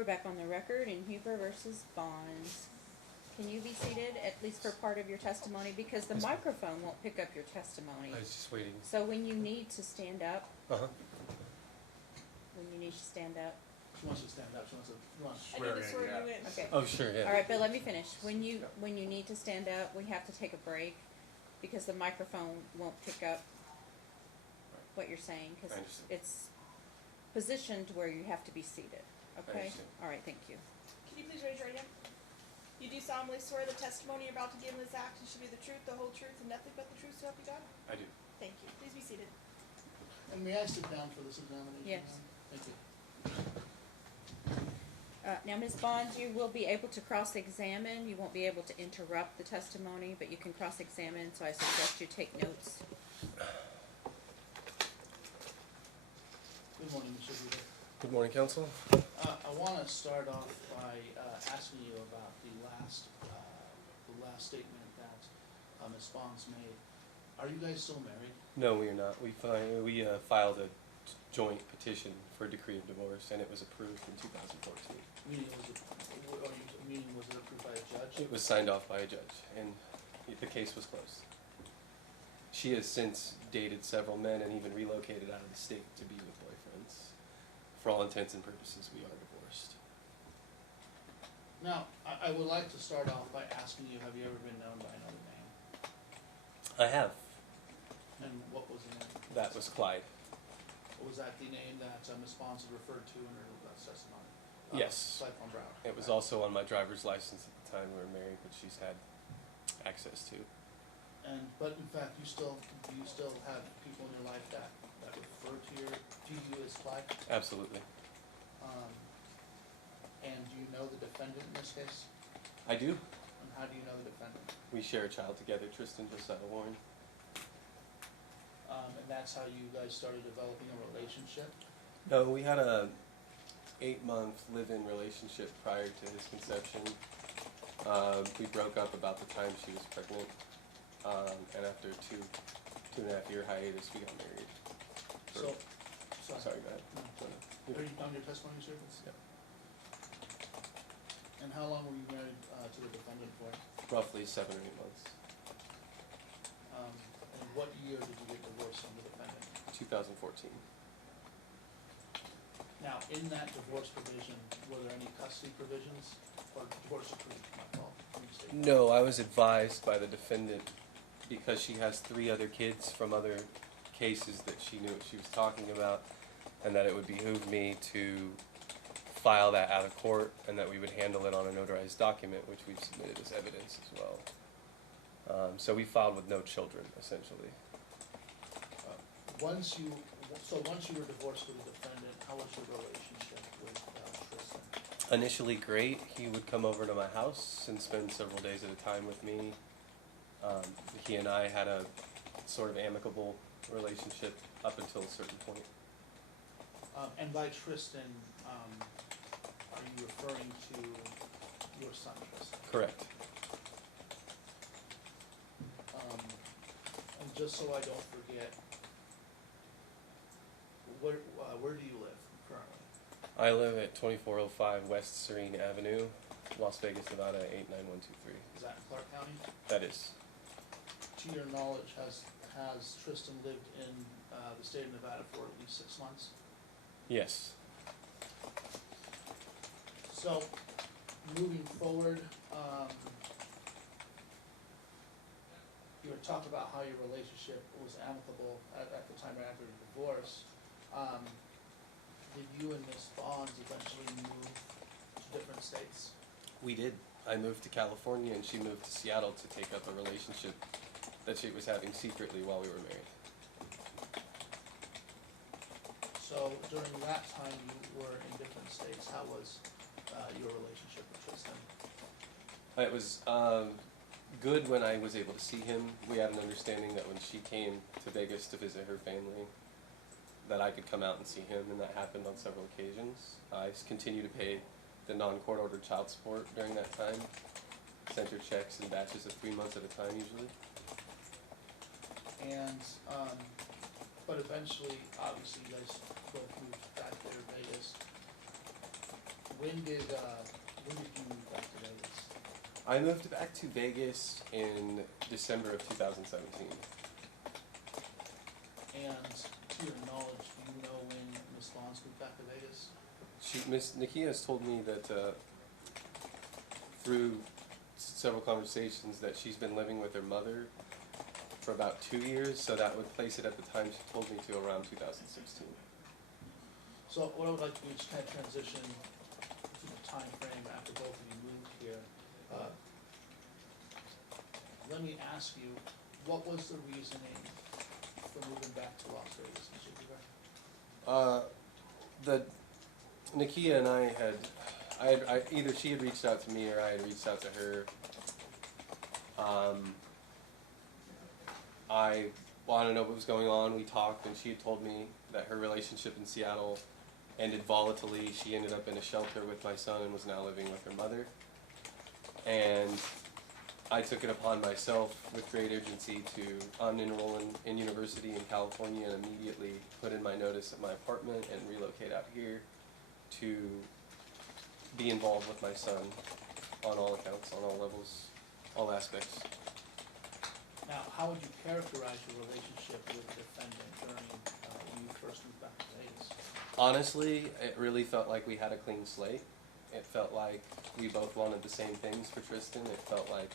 We're back on the record in Huber versus Bahns. Can you be seated, at least for part of your testimony? Because the Yes, ma'am. microphone won't pick up your testimony. I was just waiting. So when you need to stand up, Uh-huh. She wants to stand up, she wants to I need to swear you in. Okay. Oh, sure, yeah. All right, but let me finish. When you need to stand up, we have to take a break because the microphone won't pick up what you're saying I because understand. it's positioned where you have to be seated. Okay? understand. All right, thank you. Can you please raise your right hand? You do solemnly swear the testimony you're about to give in this act should be the truth, the whole truth, and nothing but the truth, so help you God? I do. Thank you. Please be seated. And may I sit down for this examination? Yes. ma'am? Thank you. Now, Ms. Bonds, you will be able to cross-examine. You won't be able to interrupt the testimony, but you can cross-examine, so I suggest you take notes. Good morning, Mr. Hughes. Good morning, counsel. I want to start off by asking you about the last statement that Ms. Bahns made. Are you guys still married? No, we are not. We filed a joint petition for a decree of divorce, and it was approved in 2014. Meaning was it approved by a judge? It was signed off by a judge, and the case was closed. She has since dated several men and even relocated out of the state to be with boyfriends. For all intents and purposes, we are divorced. Now, I would like to start off by asking you, have you ever been known by another name? I have. And what was the name? That was Clyde. Was that the name that Ms. Bahns had referred to in her testimony? Yes. Clyde von Brown. It was Okay. also on my driver's license at the time we were married, which she's had access to. But in fact, do you still have people in your life that refer to you as Clyde? Absolutely. And do you know the defendant in this case? I do. And how do you know the defendant? We share a child together, Tristan Josiah Warren. And that's how you guys started developing a relationship? No, we had a 8-month live-in relationship prior to his conception. We broke up about the time she was pregnant, and after a two and a half year hiatus, we got married. Sorry, go ahead. No. Are you done your testimony, sir? Yeah. And how long were you married to the defendant for? Roughly 7 or 8 months. And what year did you get divorced from the defendant? 2014. Now, in that divorce provision, were there any custody provisions or divorce decree? My fault. Let me state that. No, I was advised by the defendant because she has 3 other kids from other cases that she knew what she was talking about, and that it would behoove me to file that out of court and that we would handle it on a notarized document, which we've submitted as evidence as well. So we filed with no children, essentially. Once you were divorced with the defendant, how was your relationship with Tristan? Initially great. He would come over to my house and spend several days at a time with me. He and I had a sort of amicable relationship up until a certain point. And by Tristan, are you referring to your son, Tristan? Correct. And just so I don't forget, where do you live currently? I live at 2405 West Serene Avenue, Las Vegas, Nevada 89123. Is that in Clark County? That is. To your knowledge, has Tristan lived in the state of Nevada for at least 6 months? Yes. So, moving forward, you were talking about how your relationship was amicable at the time right after the divorce. Did you and Ms. Bahns eventually move to different states? We did. I moved to California and she moved to Seattle to take up a relationship that she was having secretly while we were married. So during that time you were in different states, how was your relationship with Tristan? It was good when I was able to see him. We had an understanding that when she came to Vegas to visit her family, that I could come out and see him, and that happened on several occasions. I continued to pay the non-court ordered child support during that time. Sent her checks in batches of 3 months at a time usually. And, but eventually, obviously, you guys both moved back there to Vegas. when did you move back to Vegas? I moved back to Vegas in December of 2017. And to your knowledge, do you know when Miss Bahns moved back to Vegas? Miss Nikia has told me that through several conversations that she's been living with her mother for about 2 years, so that would place it at the time she told me to around 2016. So what I would like to do is kind of transition to the time frame after both of you moved here. Let me ask you, what was the reasoning for moving back to Las Vegas, Mr. Cooper? The Nikia and I either she had reached out to me or I had reached out to her. I wanted to know what was going on. We talked, and she had told me that her relationship in Seattle ended volatilely. She ended up in a shelter with my son and was now living with her mother. And I took it upon myself with great urgency to unenroll in university in California and immediately put in my notice at my apartment and relocate out here to be involved with my son on all accounts, on all levels, all aspects. Now, how would you characterize your relationship with the defendant during when you first moved back to Vegas? Honestly, it really felt like we had a clean slate. It felt like we both wanted the same things for Tristan. It felt like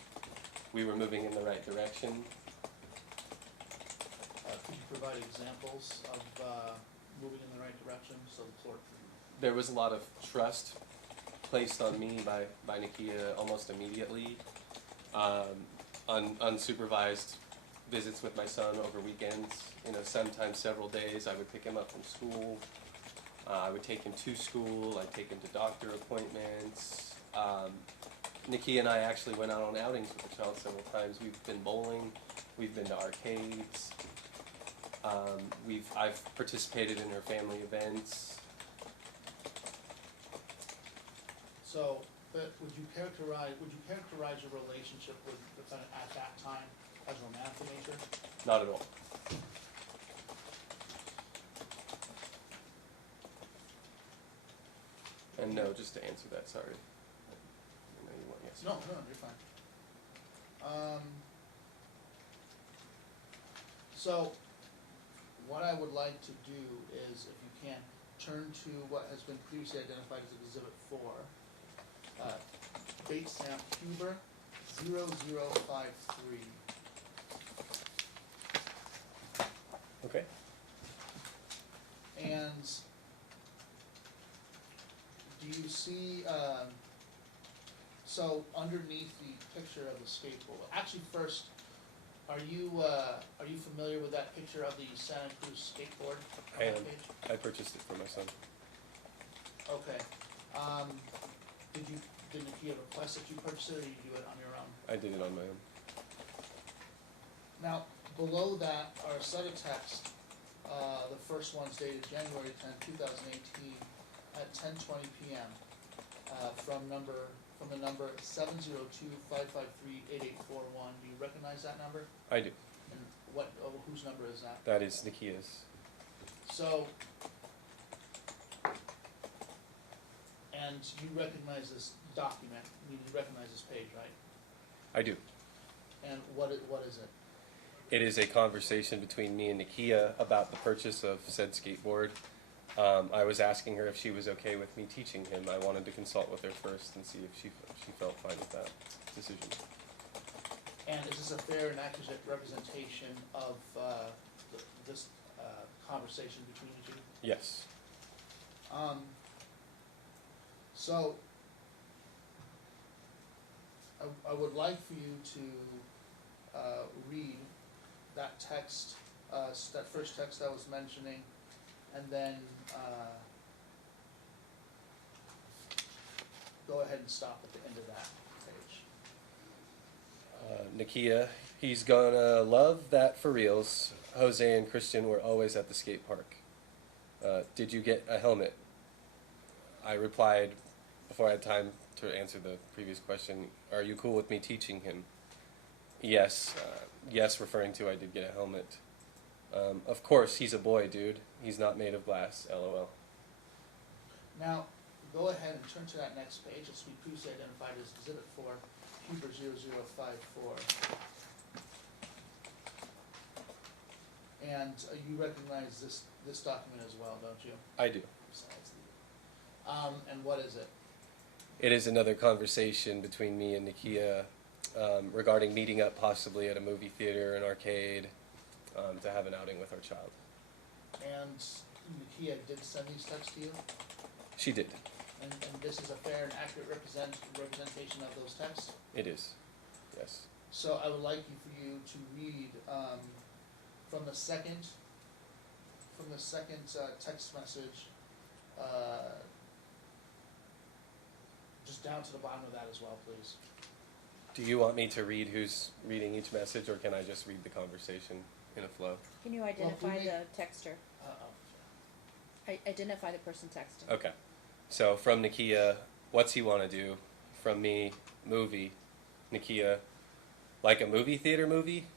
we were moving in the right direction. Could you provide examples of moving in the right direction so the court can... There was a lot of trust placed on me by Nikia almost immediately. Unsupervised visits with my son over weekends, sometimes several days. I would pick him up from school. I would take him to school. I'd take him to doctor appointments. Nikia and I actually went out on outings with the child several times. We've been bowling. We've been to arcades. I've participated in her family events. So, but would you characterize your relationship with the defendant at that time as romantic in nature? Not at all. And no, just to answer that, sorry. I know you want yes. No, you're fine. So, what I would like to do is, if you can, turn to what has been previously identified as Exhibit 4. Date stamp Huber 0053. Okay. And do you see, so underneath the picture of the skateboard, actually first, are you familiar with that picture of the Santa Cruz skateboard on I am. that page? I purchased it for my son. Okay. Did Nikia request that you purchase it, or you do it on your own? I did it on my own. Now, below that are a set of text. The first one's dated January 10, 2018 at 10:20 p.m. From the number 702-553-8841. Do you recognize that number? I do. And whose number is that? That is Nikia's. So, and you recognize this document, you recognize this page, right? I do. And what is it? It is a conversation between me and Nikia about the purchase of said skateboard. I was asking her if she was okay with me teaching him. I wanted to consult with her first and see if she felt fine with that decision. And is this a fair and accurate representation of this conversation between you two? Yes. So, I would like for you to read that text, that first text I was mentioning, and then go ahead and stop at the end of that page. Nikia, he's gonna love that for reals. Jose and Christian were always at the skate park. Did you get a helmet? I replied, before I had time to answer the previous question, are you cool with me teaching him? Yes. Yes, referring to I did get a helmet. Of course, he's a boy, dude. He's not made of glass, LOL. Now, go ahead ahead and turn to that next page. It's be previously identified as Exhibit 4, Huber 0054. And you recognize this document as well, don't you? I do. Besides and what is it? It is another conversation between me and Nakia regarding meeting up possibly at a movie theater, an arcade, to have an outing with our child. And Nakia did send these texts to you? She did. And this is a fair and accurate representation of those texts? It is. Yes. So I would like for you to read from the second text message, just down to the bottom of that as well, please. Do you want me to read who's reading each message, or can I just read the conversation in a flow? Can you identify the texter? Identify the person texting. Okay. So from Nakia, what's he want to do? From me, movie. Nakia, like a movie theater movie?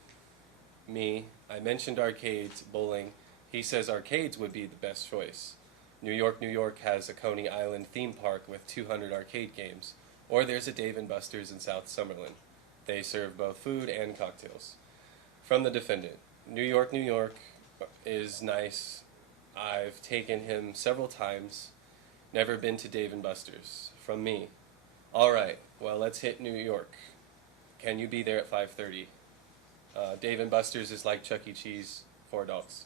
Me, I mentioned arcades, bowling. He says arcades would be the best choice. New York has a Coney Island theme park with 200 arcade games. Or there's a Dave & Buster's in South Summerlin. They serve both food and cocktails. From the defendant, New York is nice. I've taken him several times. Never been to Dave & Buster's. From me, all right, well, let's hit New York. Can you be there at 5:30? Dave & Buster's is like Chuck E. Cheese for adults.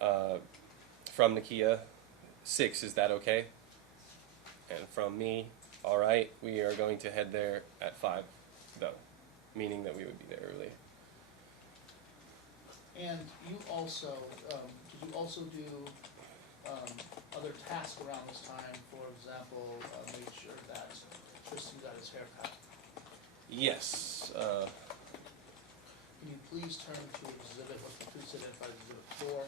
From Nakia, 6, is that okay? And from me, all right, we are going to head there at 5, though, meaning that we would be there early. And you also, did you also do other tasks around this time? For example, make sure that Tristan got his hair cut. Yes. Can you please turn to exhibit, what's the previously identified as Exhibit 4,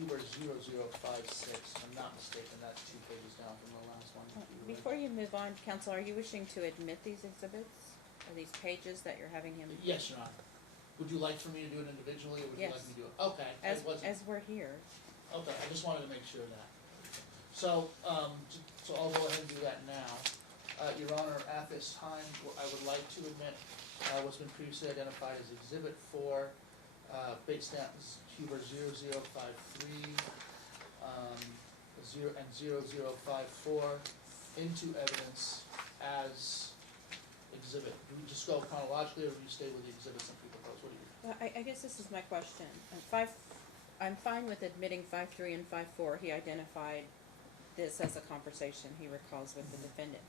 Huber 0056. If I'm not mistaken, that's 2 pages down from the last one. Before you move on, Counsel, are you wishing to admit these exhibits? Or these pages that you're having him? Yes, Your Honor. Would you like for me to do it individually, or would you Yes. like me to do it? Okay. As we're here. Okay, I just wanted to make sure of that. So, so I'll go ahead and do that now. Your Honor, at this time, I would like to admit what's been previously identified as Exhibit 4, bait stamp Huber 0053, and 0054 into evidence as exhibit. Do we just go chronologically, or do you stay with the exhibits that we propose? What do you? Well, I guess this is my question. I'm fine with admitting 5.3 and 5.4. He identified this as a conversation he recalls with the defendant.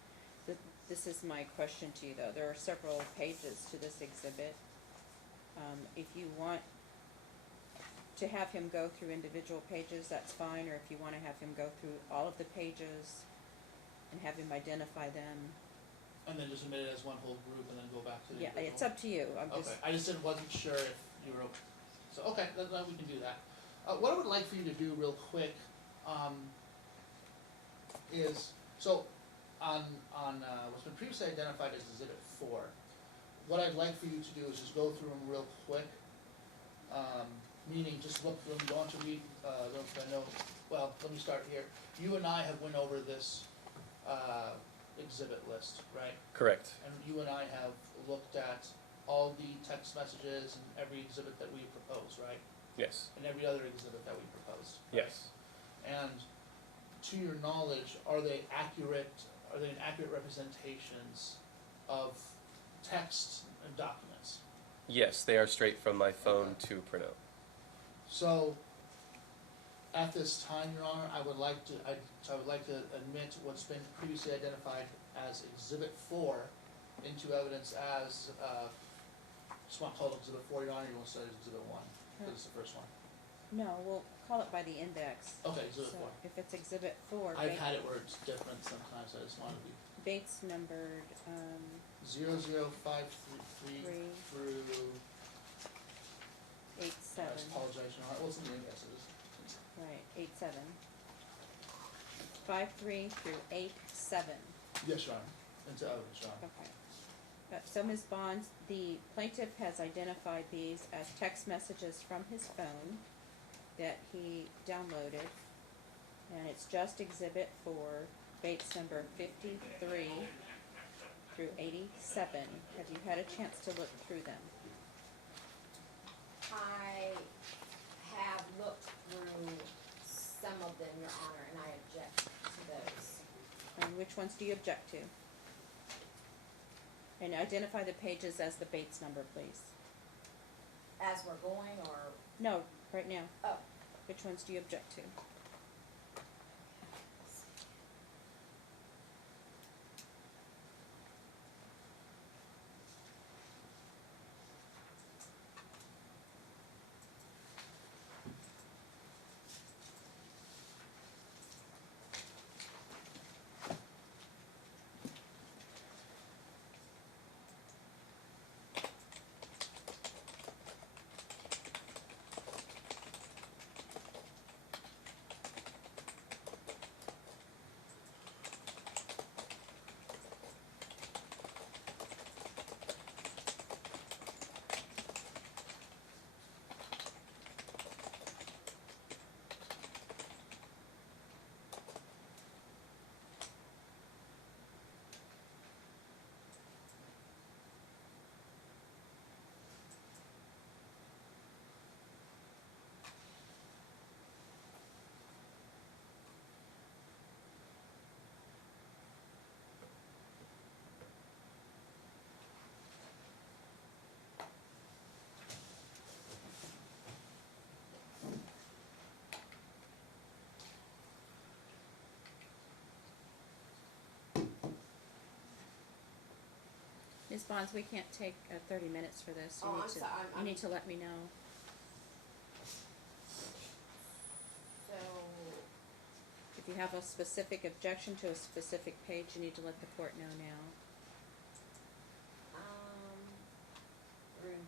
This is my question to you, though. There are several pages to this exhibit. If you want to have him go through individual pages, that's fine, or if you want to have him go through all of the pages and have him identify them. And then just admit it as one whole group, and then go back to the Yeah, individual? it's up to you. I'm just, Okay, I just wasn't sure if you were, so, okay, then we can do that. What I would like for you to do real quick, is, so, on what's been previously identified as Exhibit 4, what I'd like for you to do is just go through them real quick, meaning just look through them, you don't want to read, those, I know, well, let me start here. You and I have went over this, exhibit list, right? Correct. And you and I have looked at all the text messages and every exhibit that we propose, right? Yes. And every other exhibit that we proposed. Right? Yes. And to your knowledge, are they accurate representations of text and documents? Yes, they are straight from my phone to printout. So, at this time, Your Honor, I would like to admit what's been previously identified as Exhibit 4 into evidence as, just want to call it Exhibit 4, Your Honor, you want to say it's Exhibit 1, because it's the first one. no, we'll call it by the index. Okay, Exhibit So 4. if it's Exhibit 4, I've had it where it's different sometimes, I just want to be Bates numbered, 0053 Three. through, 8.7. I apologize, Your Honor, what's in the indexes? Right, 8.7. 5.3 through 8.7. Yes, Your Honor, into evidence, Your Honor. Okay. So Ms. Bahns, the plaintiff has identified these as text messages from his phone that he downloaded, and it's just Exhibit 4, Bates number 53 through 87. Have you had a chance to look through them? I have looked through some of them, Your Honor, and I object to those. And which ones do you object to? And identify the pages as the Bates number, please. As we're going, or, No, right now. oh, Which ones do you object to? Ms. Bahns, we can't take 30 minutes for this. Oh, I'm sorry, You need to let me know. so, If you have a specific objection to a specific page, you need to let the court know now. through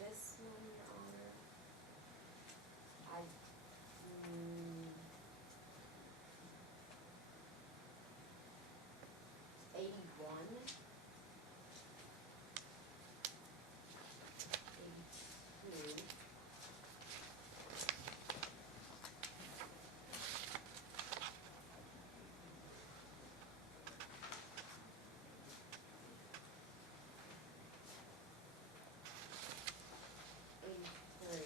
this one, Your Honor, I, 81, 82, '83.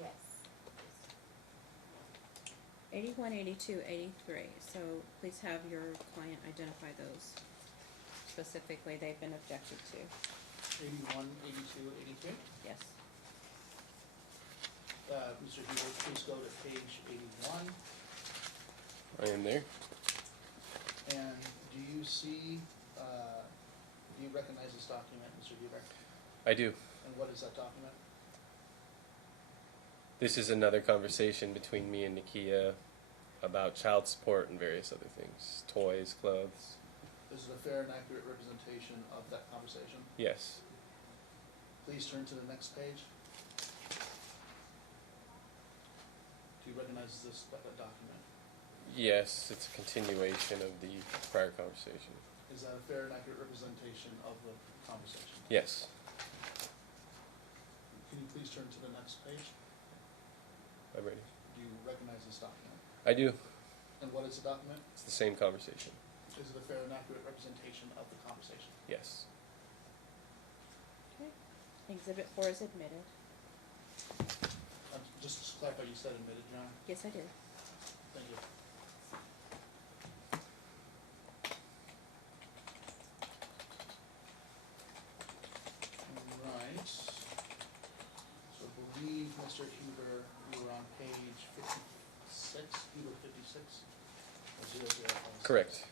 Yes. 81, 82, 83. So please have your client identify those. Specifically, they've been objected to. 81, 82, 83. Yes. Mr. Hughes, please go to page 81. I am there. And do you see, do you recognize this document, Mr. Huber? I do. And what is that document? This is another conversation between me and Nakia about child support and various other things. Toys, clothes. This is a fair and accurate representation of that conversation. Yes. Please turn to the next page. Do you recognize this document? Yes, it's a continuation of the prior conversation. Is that a fair and accurate representation of the conversation? Yes. Can you please turn to the next page? I'm ready. Do you recognize this document? I do. And what is the document? It's the same conversation. Is it a fair and accurate representation of the conversation? Yes. Okay. Exhibit 4 is admitted. Just to clarify, you said admitted, John? Yes, I did. Thank you. Right. So I believe, Mr. Huber, you were on page 56, Huber 56? Or 00, Correct.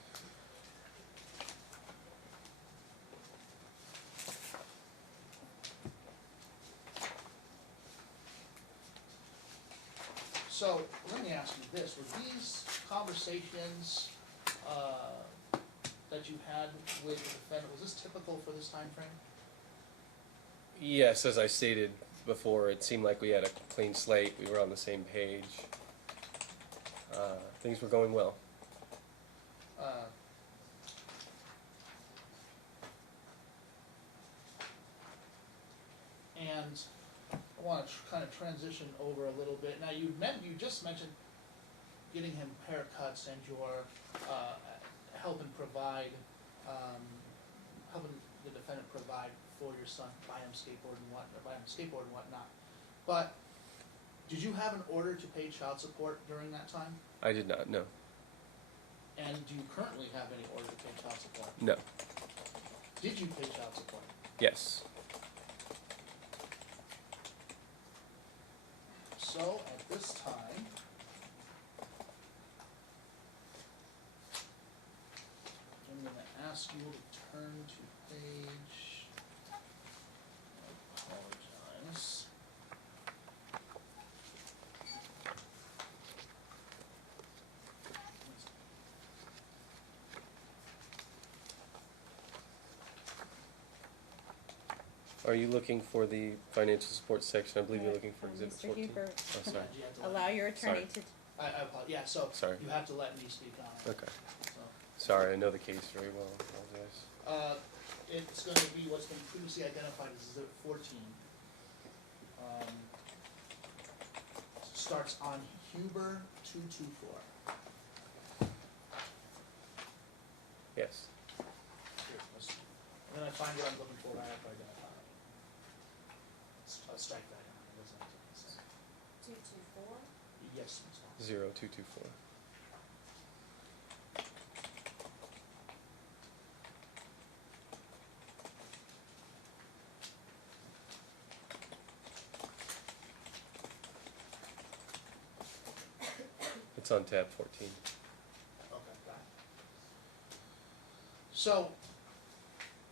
So, let me ask you this, were these conversations, that you had with the defendant, was this typical for this time frame? Yes, as I stated before, it seemed like we had a clean slate. We were on the same page. Things were going well. wanna kind of transition over a little bit. Now, you just mentioned getting him haircuts and your, helping provide, helping the defendant provide for your son, buy him skateboard and whatnot. But, did you have an order to pay child support during that time? I did not. No. And do you currently have any order to pay child support? No. Did you pay child support? Yes. So, at this time, I'm gonna ask you to turn to page, I apologize. Are you looking for the financial support section? I believe you're looking for Exhibit Mr. 14. Hubert, Oh, sorry. You have to let allow me- your attorney Sorry. to, I apologize, yeah, so, Sorry. you have to let me speak on it, Okay. so. Sorry, I know the case very well. I apologize. It's gonna be what's been previously identified as Exhibit 14. Starts on Huber 224. Yes. And then I find what I'm looking for, I have to identify it. I'll strike that out, it doesn't have to say. 224? Yes, Ms. Hall. 0224. It's on tab 14. Okay, got it. So,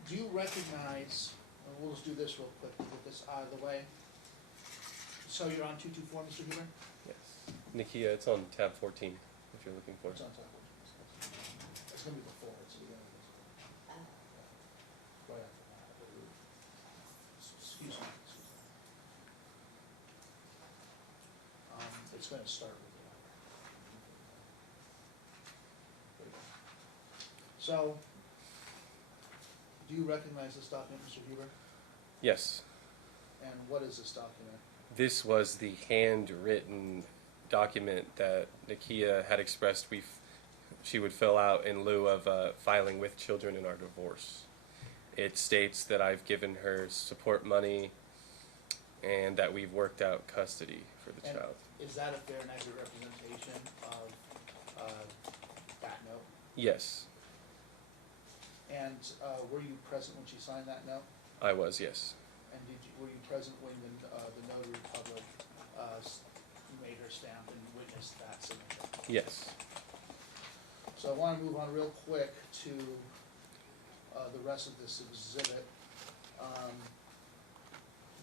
do you recognize, and we'll just do this real quick to get this out of the way. So you're on 224, Mr. Huber? Yes. Nikia, it's on tab 14 if you're looking for it. It's on top of it. It's gonna be before, it's the beginning of this. Right after that, I believe. Excuse me. It's gonna start with the. There you go. So, do you recognize this document, Mr. Huber? Yes. And what is this document? This was the handwritten document that Nikia had expressed she would fill out in lieu of filing with children in our divorce. It states that I've given her support money and that we've worked out custody for the And child. is that a fair and accurate representation of that note? Yes, And were you present when she signed that note? I was, yes. And were you present when the notary public made her stamp and witnessed that signature? Yes. So I want to move on real quick to the rest of this exhibit.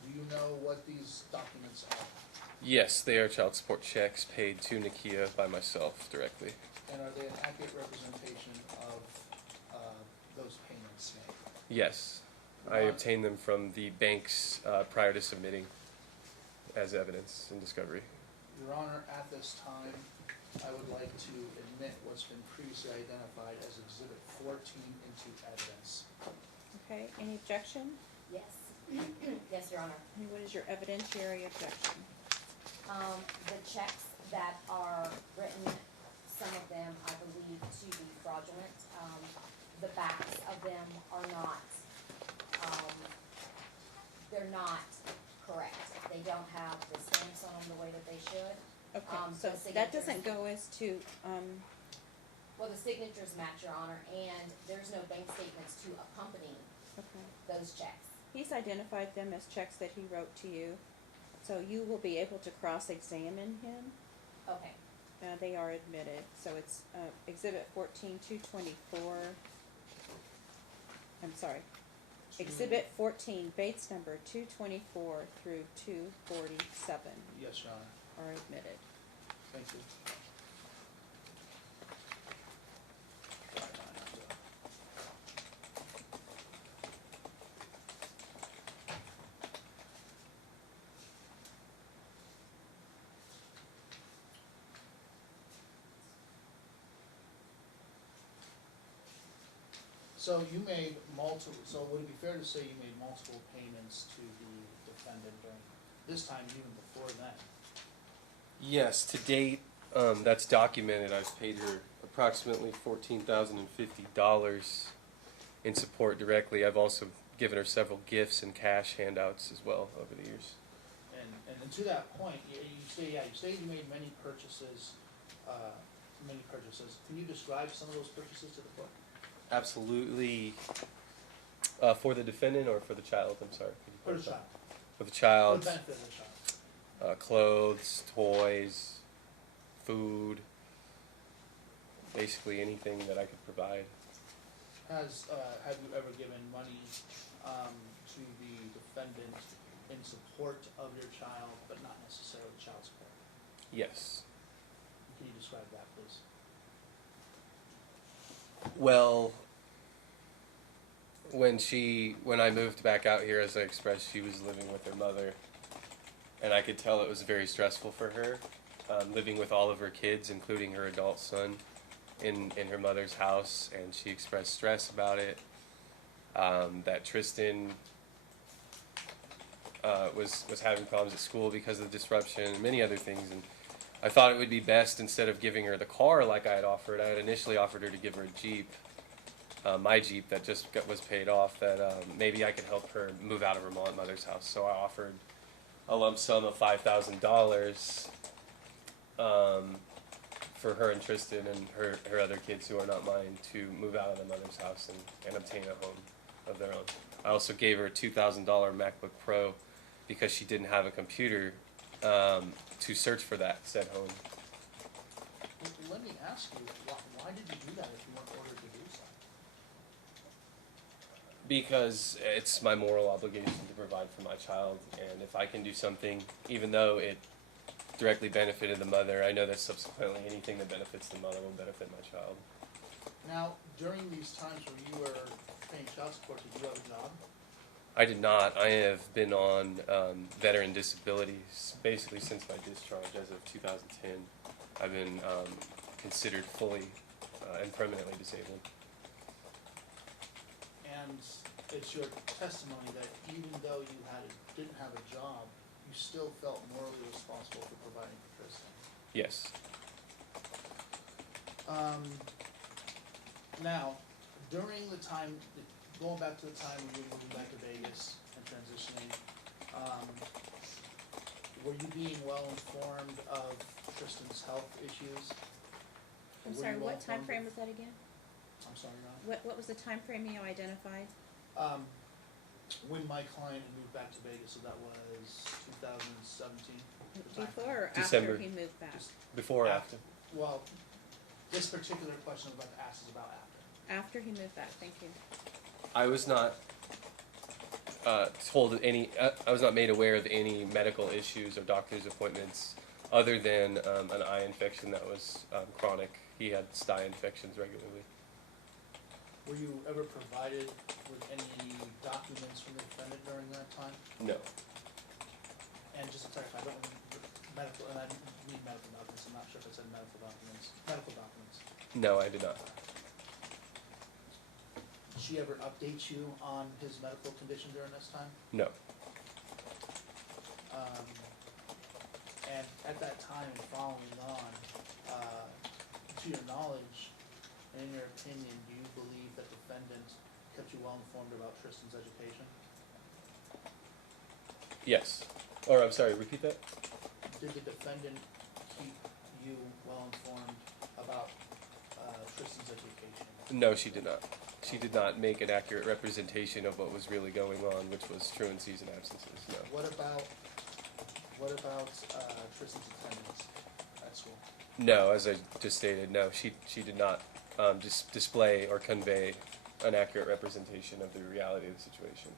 Do you know what these documents are? Yes, they are child support checks paid to Nikia by myself directly. And are they an accurate representation of those payments made? Yes. I obtained them from the banks prior to submitting as evidence in discovery. Your Honor, at this time, I would like to admit what's been previously identified as Exhibit 14 into evidence. okay, any objection? Yes. Yes, Your Honor. And what is your evidentiary objection? The checks that are written, some of them I believe to be fraudulent. The backs of them are not, they're not correct. They don't have the stamps on them the way that they should. Okay, The so that signatures- doesn't go as to, Well, the signatures match, Your Honor, and there's no bank statements to accompany okay. those checks. He's identified them as checks that he wrote to you, so you will be able to cross-examine him. Okay. They are admitted, so it's, Exhibit 14-224. I'm sorry. Exhibit 14, Bates number 224 through 247 Yes, Your Honor. are admitted. Thank you. So you made multiple, so would it be fair to say you made multiple payments to the defendant during this time even before then. Yes, to date, that's documented. I've paid her approximately $14,050 in support directly. I've also given her several gifts and cash handouts as well over the years. And to that point, you say you made many purchases. Can you describe some of those purchases to the court? Absolutely. For the defendant or for the child? I'm sorry. Could you For the clarify? child. For the For child. the benefit of the child. Clothes, toys, food, basically anything that I could provide. Have you ever given money to the defendant in support of your child, but not necessarily child support? Yes. Can you describe that, please? Well, when I moved back out here, as I expressed, she was living with her mother, and I could tell it was very stressful for her, living with all of her kids, including her adult son, in her mother's house, and she expressed stress about it. That Tristan was having problems at school because of the disruption and many other things, and I thought it would be best, instead of giving her the car like I had initially offered her to give her a Jeep, my Jeep that just was paid off, that maybe I could help her move out of her mother's house. So I offered a lump sum of $5,000 for her and Tristan and her other kids who are not mine to move out of the mother's house and obtain a home of their own. I also gave her a $2,000 MacBook Pro because she didn't have a computer to search for that said home. Let me ask you, why did you do that if you weren't ordered to do so? Because it's my moral obligation to provide for my child, and if I can do something, even though it directly benefited the mother, I know that subsequently anything that benefits the mother will benefit my child. Now, during these times where you were paying child support, did you have a job? I did not. I have been on veteran disability basically since my discharge as of 2010. I've been considered fully and permanently disabled. And it's your testimony that even though you didn't have a job, you still felt morally responsible for providing for Tristan. Yes. Now, during the time, going back to the time when you were moving back to Vegas and transitioning, were you being well informed of Tristan's health issues? I'm Were sorry, you what well time informed frame of- was that again? I'm sorry, Ron? What was the time frame you identified? When my client moved back to Vegas, so that was 2017. Before or December. after he moved back? Just Before or after? Well, this particular question I'm about to ask is about after. After he moved back, thank you. I was not told any. I was not made aware of any medical issues or doctor's appointments other than an eye infection that was chronic. He had eye infections regularly. Were you ever provided with any documents from the defendant during that time? No. And just to clarify, I don't mean medical, and I mean medical documents, I'm not sure if I said medical documents. Medical documents. No, I did not. Did she ever update you on his medical condition during this time? No. And at that time and following on, to your knowledge, and in your opinion, do you believe that defendant kept you well informed about Tristan's education? Yes. Or I'm sorry. Repeat that. Did the defendant keep you well informed about Tristan's education? No, she did not. She did not make an accurate representation of what was really going on, which was truancies and absences. No. What about Tristan's attendance at school? No, as I just stated, no. She did not display or convey an accurate representation of the reality of the situation.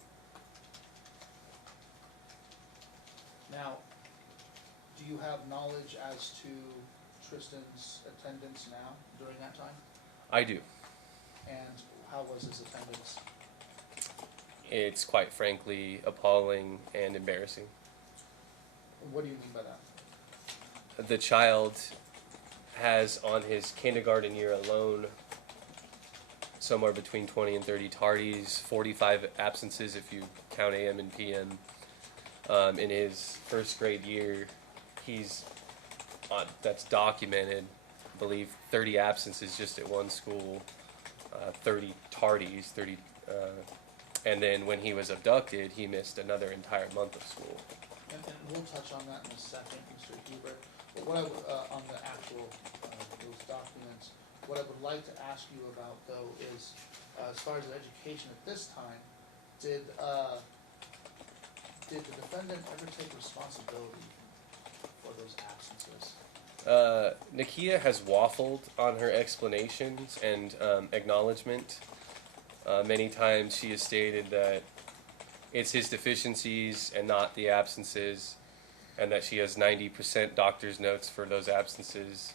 Now, do you have knowledge as to Tristan's attendance now during that time? I do. And how was his attendance? It's quite frankly appalling and embarrassing. What do you mean by that? The child has on his kindergarten year alone somewhere between 20 and 30 tardies, 45 absences if you count AM and PM. In his first grade year, he's that's documented. I believe 30 absences just at one school, 30 tardies, 30, and then when he was abducted, he missed another entire month of school. And we'll touch on that in a second, Mr. Huber. But what I would, on the actual, those documents, what I would like to ask you about though is, as far as education at this time, did the defendant ever take responsibility for those absences? Nakia has waffled on her explanations and acknowledgement. Many times she has stated that it's his deficiencies and not the absences, and that she has 90% doctor's notes for those absences.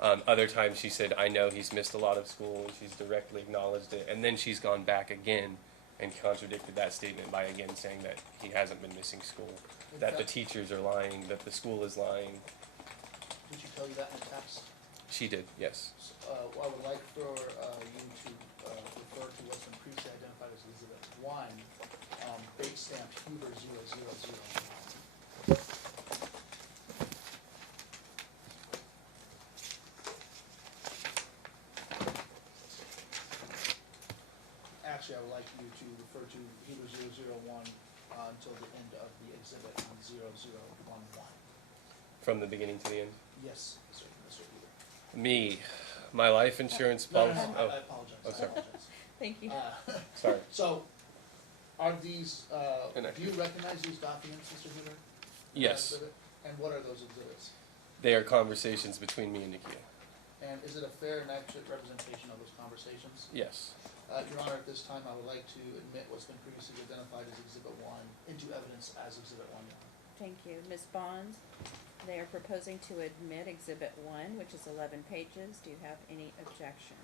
Other times she said, I know he's missed a lot of school, and she's directly acknowledged it, and then she's gone back again and contradicted that statement by again saying that he hasn't been missing school, that the teachers are lying, that the school is lying. Did she tell you that in the text? She did, yes. I would like for you to refer to what's been previously identified as Exhibit 1, base stamp Huber 000. Actually, I would like you to refer to Huber 001 until the end of the exhibit on 0011. From the beginning to the end. Yes, Mr. Huber. Me, my life insurance No, policy. I apologize. Oh, sorry. I apologize. Thank you. Sorry. So, are these, And I- do you recognize these documents, Mr. Huber? Yes, Exhibit? And what are those exhibits? they are conversations between me and Nakia. And is it a fair and accurate representation of those conversations? Yes. Your Honor, at this time, I would like to admit what's been previously identified as Exhibit 1 into evidence as Exhibit 1, Your Honor. Thank you. Ms. Bahns, they are proposing to admit Exhibit 1, which is 11 pages. Do you have any objection?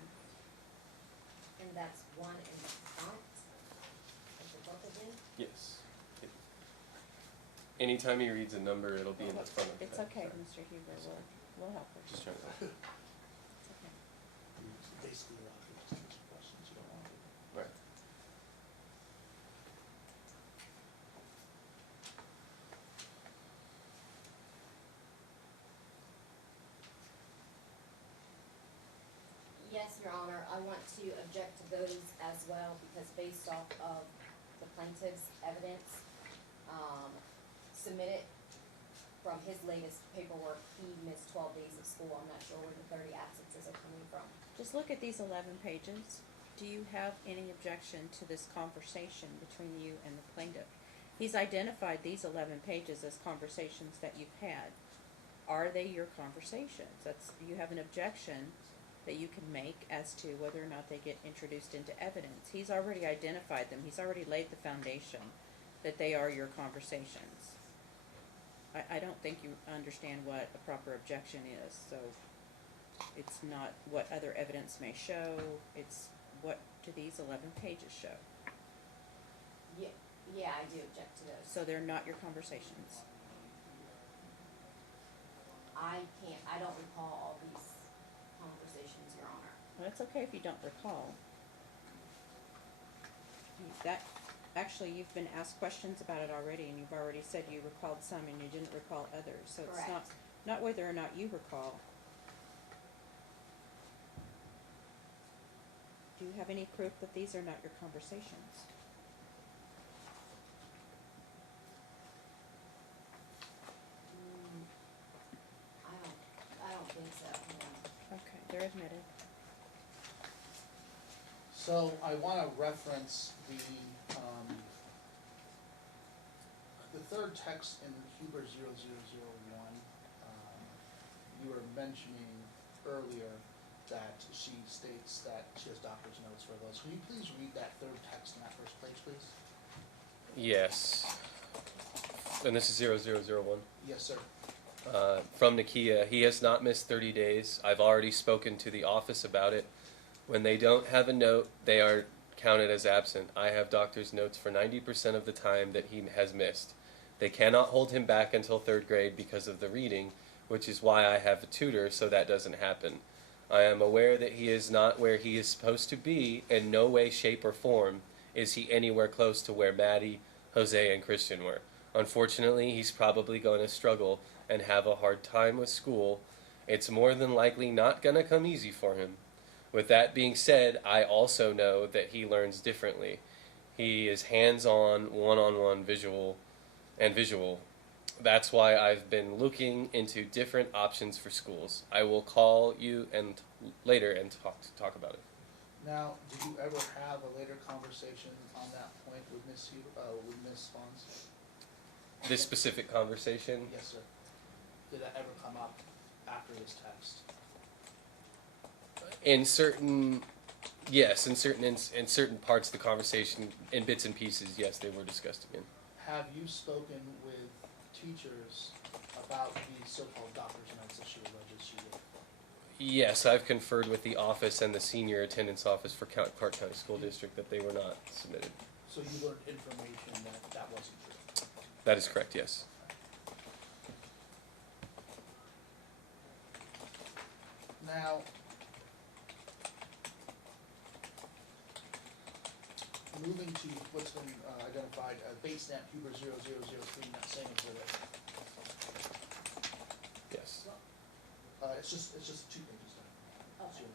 And that's one in the front of the book again? Yes. Anytime he reads a number, it'll be in the front of It's that. okay, Mr. Huber, we'll help her. Just trying to. It's okay. Basically, allow you to answer questions you don't want to. Right. Yes, Your Honor, I want to object to those as well, because based off of the plaintiff's evidence, submitted from his latest paperwork, he missed 12 days of school. I'm not sure where the 30 absences are coming from. Just look at these 11 pages. Do you have any objection to this conversation between you and the plaintiff? He's identified these 11 pages as conversations that you've had. Are they your conversations? You have an objection that you can make as to whether or not they get introduced into evidence. He's already identified them. He's already laid the foundation that they are your conversations. I don't think you understand what a proper objection is, so it's not what other evidence may show, it's what do these 11 pages show. Yeah, I do object to those. So they're not your conversations. I don't recall all these conversations, Your Honor. Well, it's okay if you don't recall. Actually, you've been asked questions about it already, and you've already said you recalled some and you didn't recall others, so it's Correct. not whether or not you recall. Do you have any proof that these are not your conversations? I don't think so, no. Okay, they're admitted. So I want to reference the third text in Huber 0001. You were mentioning earlier that she states that she has doctor's notes for those. Can you please read that third text in that first page, please? Yes. And this is 0001. Yes, sir. From Nakia, he has not missed 30 days. I've already spoken to the office about it. When they don't have a note, they are counted as absent. I have doctor's notes for 90% of the time that he has missed. They cannot hold him back until 3rd grade because of the reading, which is why I have a tutor so that doesn't happen. I am aware that he is not where he is supposed to be. In no way, shape, or form is he anywhere close to where Maddie, Jose, and Christian were. Unfortunately, he's probably going to struggle and have a hard time with school. It's more than likely not going to come easy for him. With that being said, I also know that he learns differently. He is hands-on, one-on-one, visual. That's why I've been looking into different options for schools. I will call you later and talk about it. Now, did you ever have a later conversation on that point with Miss Bahns? This specific conversation? Yes, sir. Did that ever come up after this text? In certain parts of the conversation, in bits and pieces, yes, they were discussed again. Have you spoken with teachers about these so-called doctor's notes that she alleges she did? Yes, I've conferred with the office and the senior attendance office for Clark County School District that they were not submitted. So you learned information that wasn't true? That is correct, yes. Now, moving to what's been identified as base stamp Huber 0003, not same exhibit. Yes. It's just 2 pages there. Okay.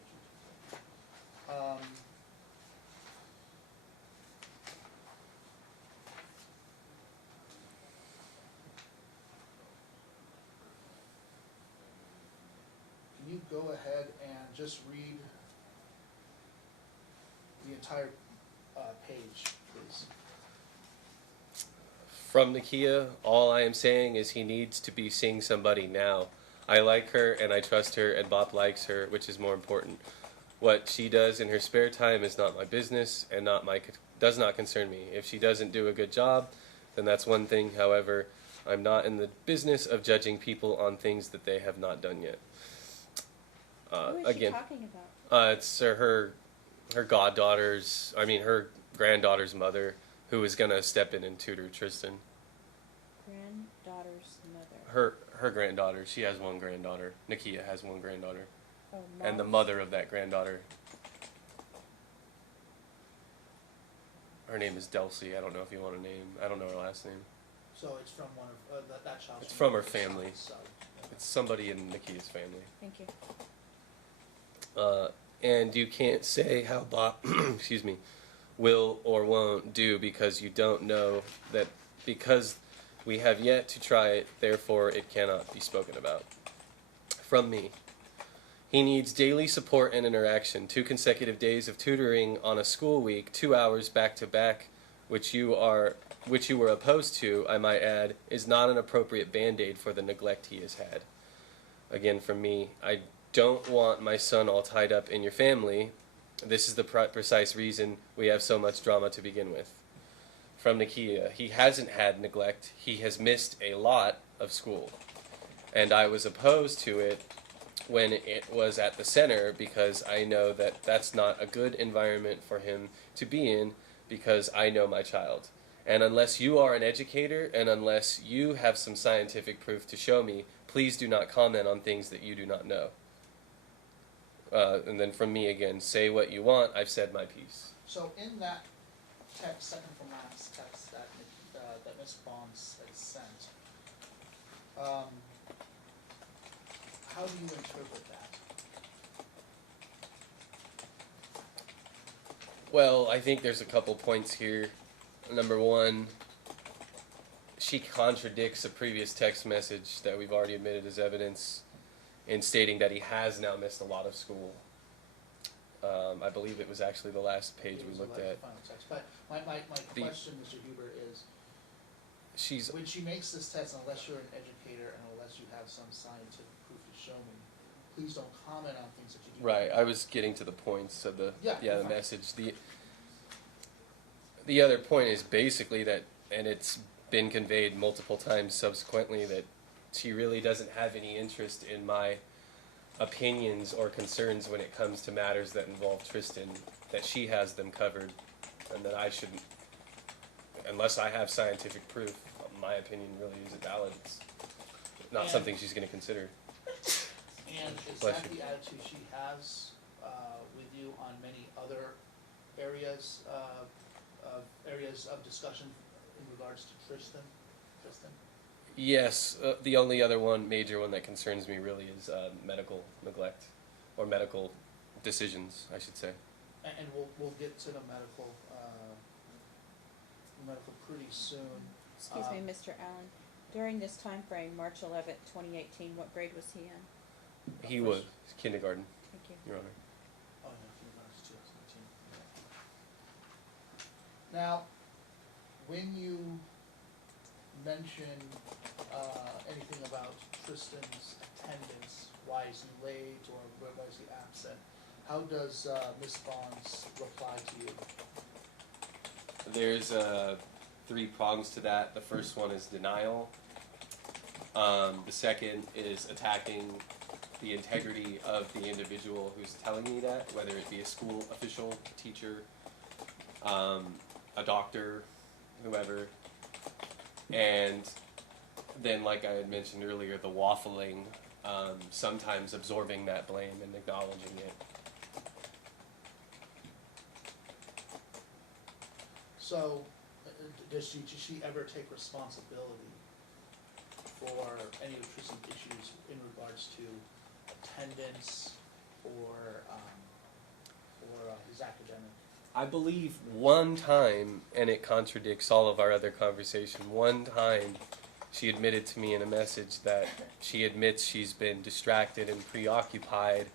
Can you go ahead and just read the entire page, please? From Nakia, all I am saying is he needs to be seeing somebody now. I like her and I trust her and Bob likes her, which is more important. What she does in her spare time is not my business and does not concern me. If she doesn't do a good job, then that's one thing. However, I'm not in the business of judging people on things that they have not done yet. Who is Again, she talking about? it's her granddaughter's mother, who is gonna step in and tutor Tristan. Granddaughter's mother. Her granddaughter. She has one granddaughter. Nakia has one granddaughter. Oh, And the mom's- mother of that granddaughter. Her name is Delcy. I don't know if you want a name. I don't know her last name. So it's from one of that child's. It's from her mother's family. son, so, It's somebody in Nakia's family. Thank you. And you can't say how Bob, excuse me, will or won't do because you don't know that, because we have yet to try it, therefore it cannot be spoken about. From me. He needs daily support and interaction. 2 consecutive days of tutoring on a school week, 2 hours back to back, which you were opposed to, I might add, is not an appropriate band-aid for the neglect he has had. Again, from me, I don't want my son all tied up in your family. This is the precise reason we have so much drama to begin with. From Nakia, he hasn't had neglect. He has missed a lot of school. And I was opposed to it when it was at the center because I know that that's not a good environment for him to be in because I know my child. And unless you are an educator and unless you have some scientific proof to show me, please do not comment on things that you do not know. And then from me again, say what you want. I've said my piece. So in that text, second from last text that Ms. Bahns had sent, how do you interpret that? Well, I think there's a couple points here. Number one, she contradicts a previous text message that we've already admitted as evidence in stating that he has now missed a lot of school. I believe it was actually the last page It we was looked the at. final text. But my question, Mr. Huber, is She's when she makes this test, unless you're an educator and unless you have some scientific proof to show me, please don't comment on things that you do. right. I was getting to the points of the Yeah, the fine. message. The other point is basically that, and it's been conveyed multiple times subsequently, that she really doesn't have any interest in my opinions or concerns when it comes to matters that involve Tristan, that she has them covered, and that I shouldn't, unless I have scientific proof, my opinion really isn't valid. It's not And- something she's going to consider. And is Bless that you. the attitude she has with you on many other areas of discussion in regards to Tristan? Kristen? Yes, the only other major one that concerns me really is medical neglect, or medical decisions, I should say. And we'll get to the medical pretty soon. Excuse me, Mr. Allen. During this time frame, March 11th, 2018, what grade was he in? He was kindergarten, Thank you. Your Honor. Oh, yeah, kindergarten's 2019. Now, when you mention anything about Tristan's attendance, why is he late or why is he absent, how does Ms. Bahns reply to you? There's 3 prongs to that. The first one is denial. The second is attacking the integrity of the individual who's telling me that, whether it be a school official, teacher, a doctor, whoever. And then, like I had mentioned earlier, the waffling, sometimes absorbing that blame and acknowledging it. So, does she ever take responsibility for any of Tristan's issues in regards to attendance or his academic? I believe one time, and it contradicts all of our other conversation, one time she admitted to me in a message that she admits she's been distracted and preoccupied,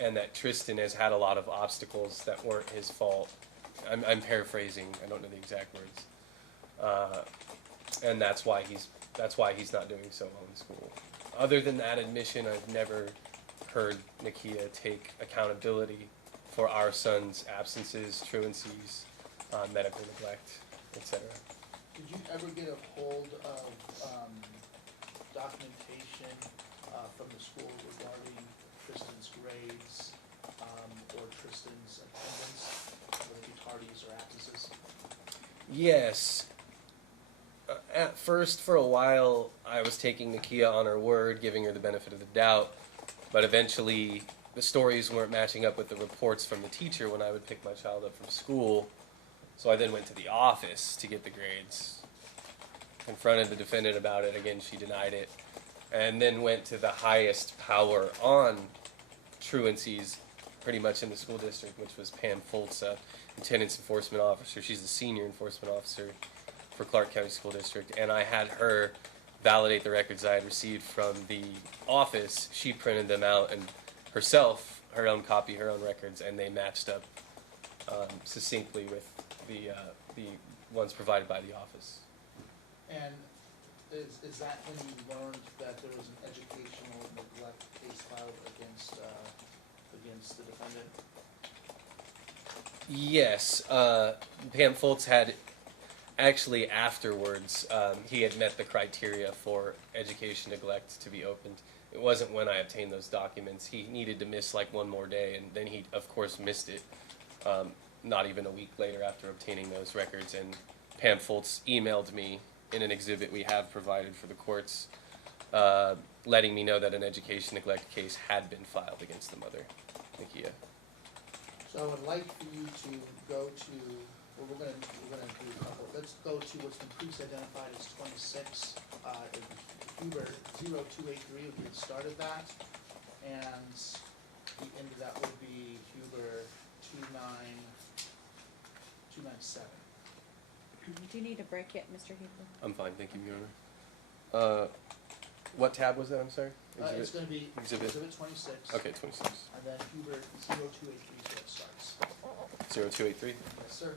and that Tristan has had a lot of obstacles that weren't his fault. I'm paraphrasing, I don't know the exact words. And that's why he's not doing so well in school. Other than that admission, I've never heard Nakia take accountability for our son's absences, truancies, medical neglect, etc. Did you ever get a hold of documentation from the school regarding Tristan's grades or Tristan's attendance, whether it be tardies or absences? Yes. At first, for a while, I was taking Nakia on her word, giving her the benefit of the doubt, but eventually the stories weren't matching up with the reports from the teacher when I would pick my child up from school. So I then went to the office to get the grades, confronted the defendant about it. Again, she denied it, and then went to the highest power on truancies pretty much in the school district, which was Pam Foltza, Attendance Enforcement Officer. She's the senior enforcement officer for Clark County School District, and I had her validate the records I had received from the office. She printed them out and herself, her own copy, her own records, and they matched up succinctly with the ones provided by the office. And is that when you learned that there was an educational neglect case filed against the defendant? Yes, Pam Foltz had actually afterwards, he had met the criteria for education neglect to be opened. It wasn't when I obtained those documents. He needed to miss like one more day, and then he, of course, missed it not even a week later after obtaining those records. And Pam Foltz emailed me in an exhibit we have provided for the courts, letting me know that an education neglect case had been filed against the mother, Nakia. So I would like for you to go to, well, we're gonna do a couple. Let's go to what's been previously identified as 26, Huber 0283 would be the start of that, and the end of that would be Huber 297. Do you need a break yet, Mr. Huber? I'm fine, thank you, Your Honor. What tab was that, I'm sorry? It's gonna be Exhibit? Exhibit 26. Okay, 26. And then Huber 0283 is where it starts. 0283? Yes, sir.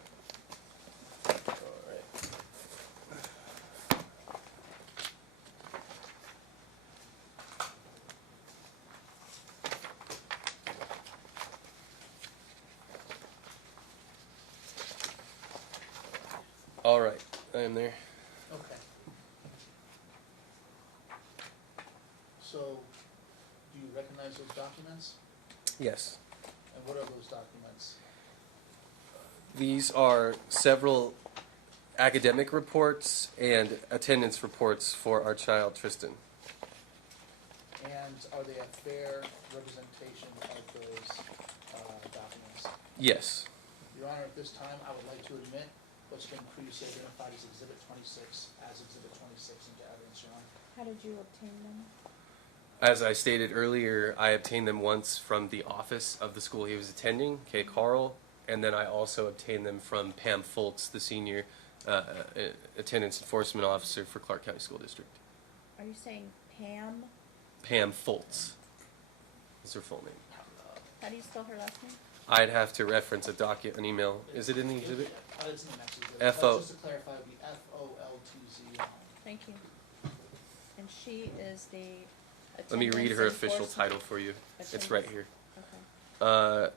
Alright. Alright, I am there. Okay. So, do you recognize those documents? Yes. And what are those documents? These are several academic reports and attendance reports for our child, Tristan. And are they a fair representation of those documents? Yes. Your Honor, at this time, I would like to admit what's been previously identified as Exhibit 26 as Exhibit 26 into evidence, Your Honor. How did you obtain them? As I stated earlier, I obtained them once from the office of the school he was attending, K. Carl, and then I also obtained them from Pam Foltz, the senior attendance enforcement officer for Clark County School District. Are you saying Pam? Pam Foltz is her full name. How do you spell her last name? I'd have to reference an email. Is it in the exhibit? It's in the next exhibit. F.O. Just to clarify, it would be FOLTZ. Thank you. And she is the Let me read attendance her official enforcement- title for you. It's right here. Okay.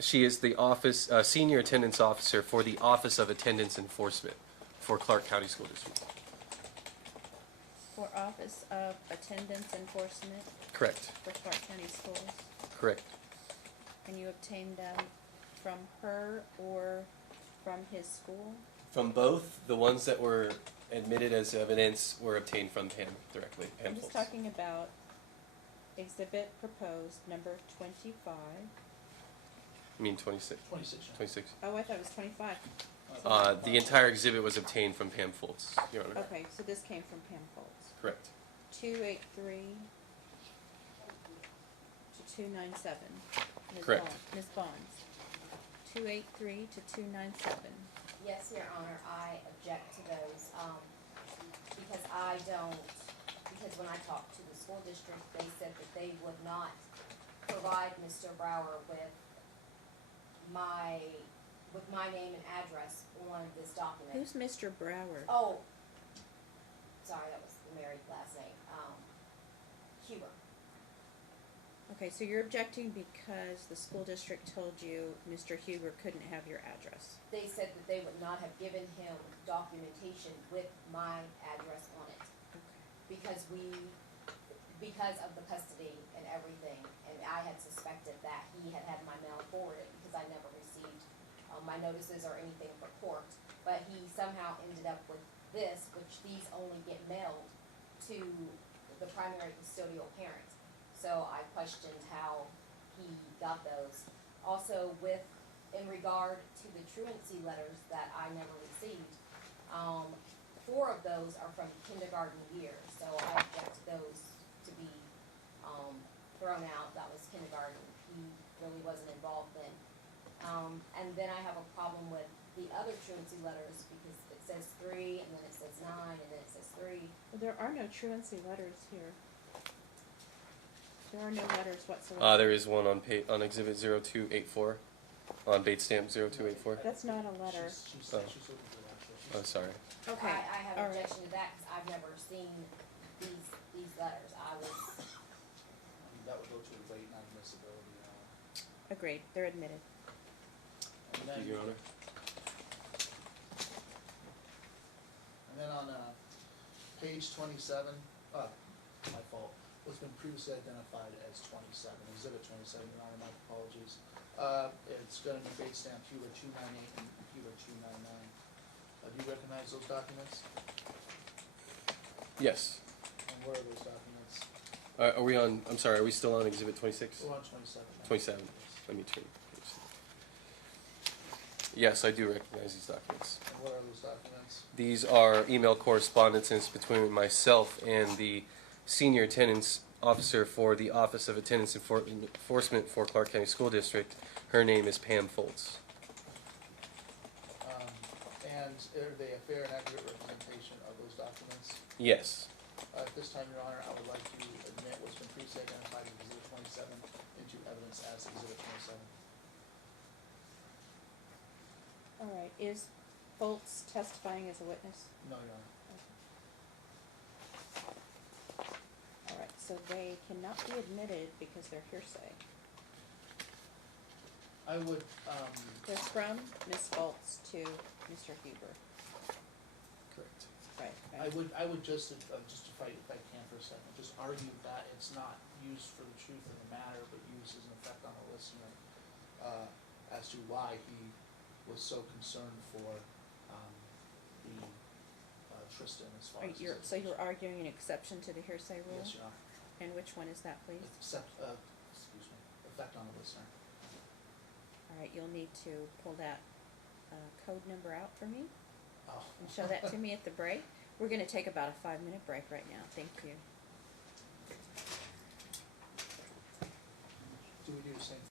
She is the office senior attendance officer for the Office of Attendance Enforcement for Clark County School District. For Office of Attendance Enforcement Correct. for Clark County Schools. Correct. And you obtained them from her or from his school? From both, the ones that were admitted as evidence were obtained from Pam directly. Pam I'm just Foltz. talking about exhibit proposed number 25. I mean 26. 26, Your Honor. 26. Oh, I thought it was 25. The entire exhibit was obtained from Pam Foltz, Your Honor. Okay, so this came from Pam Foltz. Correct. 283 to 297. Ms. Correct. Ms. Bahns. 283 to 297. Yes, Your Honor, I object to those, because because when I talked to the school district, they said that they would not provide Mr. Brower with my name and address on this document. Who's Mr. Brower? Oh, sorry, that was the married last name, Huber. Okay, so you're objecting because the school district told you Mr. Huber couldn't have your address. They said that they would not have given him documentation with my address on it. Okay. Because of the custody and everything, and I had suspected that he had had my mail forwarded because I never received my notices or anything for court, but he somehow ended up with this, which these only get mailed to the primary custodial parent. So I questioned how he got those. Also, in regard to the truancy letters that I never received, 4 of those are from kindergarten year, so I object to those to be thrown out. That was kindergarten. He really wasn't involved then. And then I have a problem with the other truancy letters because it says 3, and then it says 9, and then it says 3. Well, there are no truancy letters here. There are no letters whatsoever. There is one on exhibit 0284 on Bates stamp 0284. That's not a letter. She's Oh. looking for that, so Oh, she's- sorry. Okay. I have all an right. objection to that because I've never seen these letters. that would go to a late non-admissibility. Agreed. They're admitted. And Thank you, Your Honor. then on page 27, my fault, what's been previously identified as 27, exhibit 27, Your Honor, my apologies. It's gonna be Bates stamp Huber 298 and Huber 299. Do you recognize those documents? Yes. And where are those documents? Are we on? I'm sorry. Are we still on exhibit 26? We're on 27. now. 27. Yes. Let me turn. Yes, I do recognize these documents. And where are those documents? These are email correspondences between myself and the senior attendance officer for the Office of Attendance Enforcement for Clark County School District. Her name is Pam Foltz. And are they a fair and accurate representation of those documents? Yes. At this time, Your Honor, I would like to admit what's been previously identified as Exhibit 27 into evidence as Exhibit 27. All right. Is Foltz testifying as a witness? No, Your Honor. All right. So they cannot be admitted because they're hearsay. I would, They're from Ms. Foltz to Mr. Huber. Correct. Right. I would just to fight if I can for a second, just argue that it's not used for the truth of the matter, but used as an effect on the listener, as to why he was so concerned for, the, Tristan as far as. So you're arguing an exception to the hearsay rule? Yes, Your Honor. And which one is that, please? Effect on the listener. All right. You'll need to pull that code number out for me Oh. and show that to me at the break. We're gonna take about a 5-minute break right now. Thank you.